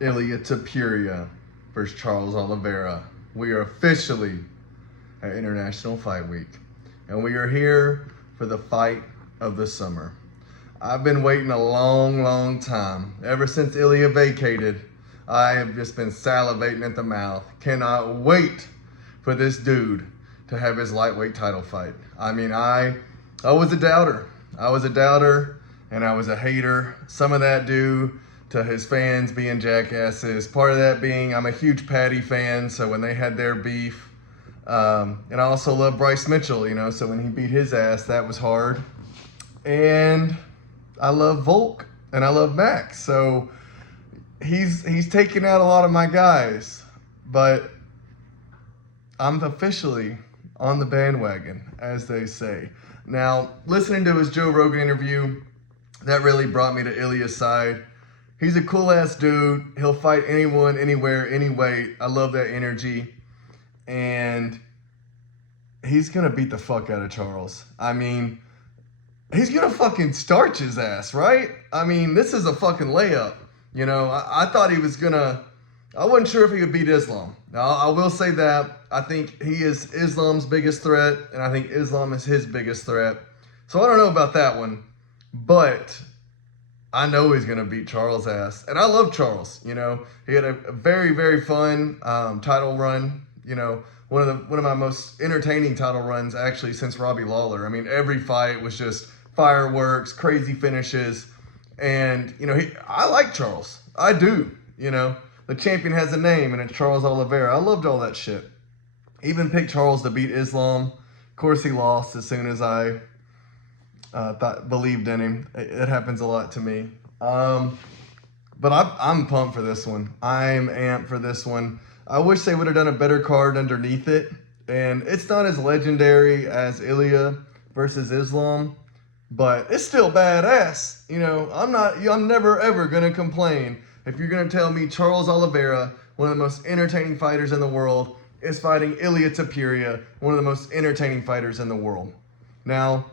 Ilia Topuria versus Charles Oliveira. We are officially at International Fight Week, and we are here for the fight of the summer. I've been waiting a long time. Ever since Ilia vacated, I have just been salivating at the mouth. Cannot wait for this dude to have his lightweight title fight. I mean, I was a doubter. I was a doubter and I was a hater. Some of that due to his fans being jackasses. Part of that being I'm a huge Patty fan, so when they had their beef, and I also love Bryce Mitchell, so when he beat his ass, that was hard. And I love Volk and I love Max, so he's taking out a lot of my guys, but I'm officially on the bandwagon, as they say. Now, listening to his Joe Rogan interview, that really brought me to Ilia's side. He's a cool-ass dude. He'll fight anyone, anywhere, any weight. I love that energy. And he's going to beat the fuck out of Charles. I mean, he's going to fucking starch his ass, right? I mean, this is a fucking layup. I thought he was going to... I wasn't sure if he would beat Islam. Now, I will say that. I think he is Islam's biggest threat, and I think Islam is his biggest threat. So I don't know about that one. But I know he's going to beat Charles' ass. And I love Charles, He had a very fun title run, one of my most entertaining title runs, actually, since Robbie Lawler. I mean, every fight was just fireworks, crazy finishes. And, I like Charles. I do, The champion has a name, and it's Charles Oliveira. I loved all that shit. Even picked Charles to beat Islam. Of course, he lost as soon as I believed in him. It happens a lot to me. But I'm pumped for this one. I'm amped for this one. I wish they would have done a better card underneath it. And it's not as legendary as Ilia versus Islam, but it's still badass. I'm never ever gonna complain if you're gonna tell me Charles Oliveira, one of the most entertaining fighters in the world, is fighting Ilia Topuria, one of the most entertaining fighters in the world. Now,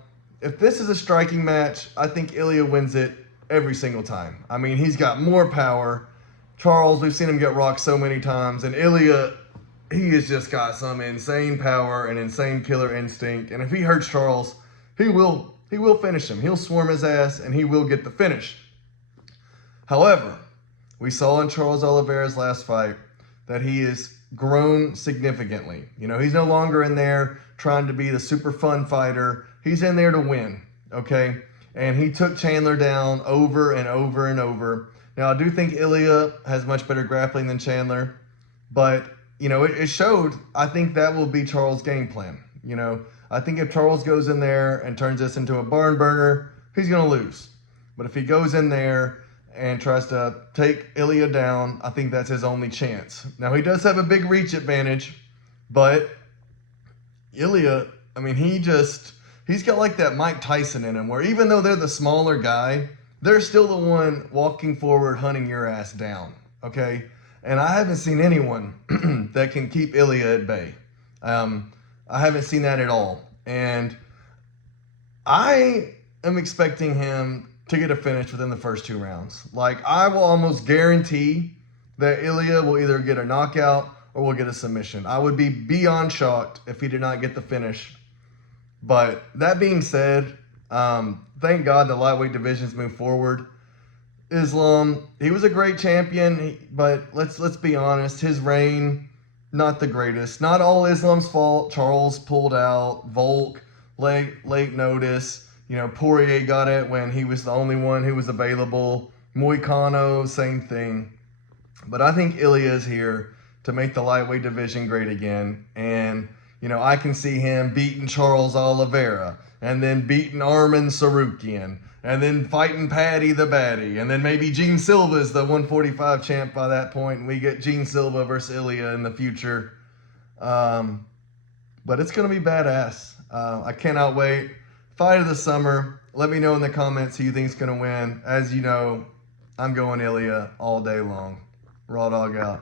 if this is a striking match, I think Ilia wins it every single time. I mean, he's got more power. Charles, we've seen him get rocked so many times. And Ilia, he has just got some insane power and insane killer instinct. And if he hurts Charles, he will finish him. He'll swarm his ass and he will get the finish. However, we saw in Charles Oliveira's last fight that he has grown significantly. He's no longer in there trying to be the super fun fighter. He's in there to win, okay? And he took Chandler down over and over and over. Now, I do think Ilia has much better grappling than Chandler, but, it showed. I think that will be Charles' game plan. I think if Charles goes in there and turns this into a barn burner, he's going to lose. But if he goes in there and tries to take Ilia down, I think that's his only chance. Now, he does have a big reach advantage, but Ilia, I mean, he's got like that Mike Tyson in him, where even though they're the smaller guy, they're still the one walking forward, hunting your ass down, okay? And I haven't seen anyone that can keep Ilia at bay. I haven't seen that at all. And I am expecting him to get a finish within the first 2 rounds. Like, I will almost guarantee that Ilia will either get a knockout or will get a submission. I would be beyond shocked if he did not get the finish. But that being said, thank God the lightweight divisions move forward. Islam, he was a great champion, but let's be honest, his reign, not the greatest. Not all Islam's fault. Charles pulled out. Volk, late notice. Poirier got it when he was the only one who was available. Moicano, same thing. But I think Ilia is here to make the lightweight division great again. And, I can see him beating Charles Oliveira and then beating Arman Sarukian and then fighting Patty the Batty. And then maybe Gene Silva's the 145 champ by that point, and we get Gene Silva versus Ilia in the future. But it's going to be badass. I cannot wait. Fight of the summer. Let me know in the comments who you think's going to win. As you know, I'm going Ilia all day long. Raw dog out.